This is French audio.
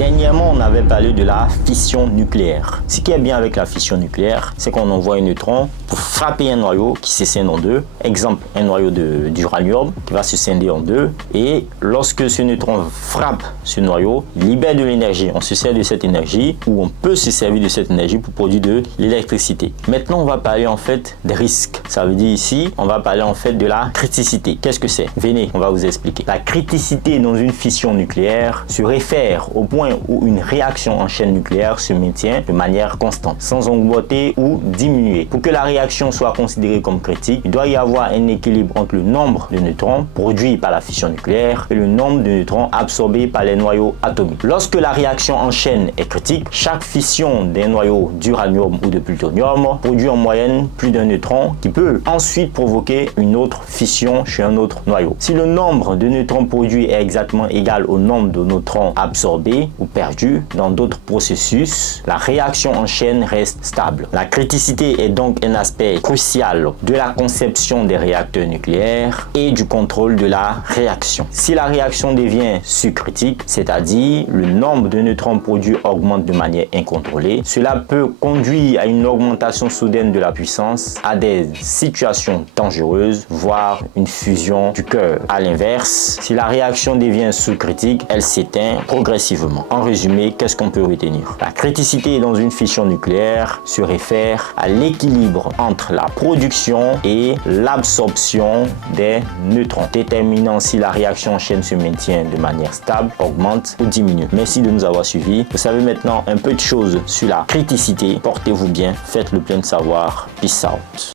Dernièrement, on avait parlé de la fission nucléaire. Ce qui est bien avec la fission nucléaire, c'est qu'on envoie un neutron pour frapper un noyau qui se scinde en deux. Exemple, un noyau d'uranium qui va se scinder en deux. Et lorsque ce neutron frappe ce noyau, il libère de l'énergie. On se sert de cette énergie, ou on peut se servir de cette énergie pour produire de l'électricité. Maintenant, on va parler en fait des risques. Ça veut dire ici, on va parler en fait de la criticité. Qu'est-ce que c'est? Venez, on va vous expliquer. La criticité dans une fission nucléaire se réfère au point où une réaction en chaîne nucléaire se maintient de manière constante, sans augmenter ou diminuer. Pour que la réaction soit considérée comme critique, il doit y avoir un équilibre entre le nombre de neutrons produits par la fission nucléaire et le nombre de neutrons absorbés par les noyaux atomiques. Lorsque la réaction en chaîne est critique, chaque fission d'un noyau d'uranium ou de plutonium produit en moyenne plus d'un neutron qui peut ensuite provoquer une autre fission chez un autre noyau. Si le nombre de neutrons produits est exactement égal au nombre de neutrons absorbés ou perdus dans d'autres processus, la réaction en chaîne reste stable. La criticité est donc un aspect crucial de la conception des réacteurs nucléaires et du contrôle de la réaction. Si la réaction devient subcritique, c'est-à-dire le nombre de neutrons produits augmente de manière incontrôlée, cela peut conduire à une augmentation soudaine de la puissance, à des situations dangereuses, voire une fusion du cœur. À l'inverse, si la réaction devient sous-critique, elle s'éteint progressivement. En résumé, qu'est-ce qu'on peut retenir? La criticité dans une fission nucléaire se réfère à l'équilibre entre la production et l'absorption des neutrons, déterminant si la réaction en chaîne se maintient de manière stable, augmente ou diminue. Merci de nous avoir suivis. Vous savez maintenant un peu de choses sur la criticité. Portez-vous bien, faites le plein de savoir. Peace out.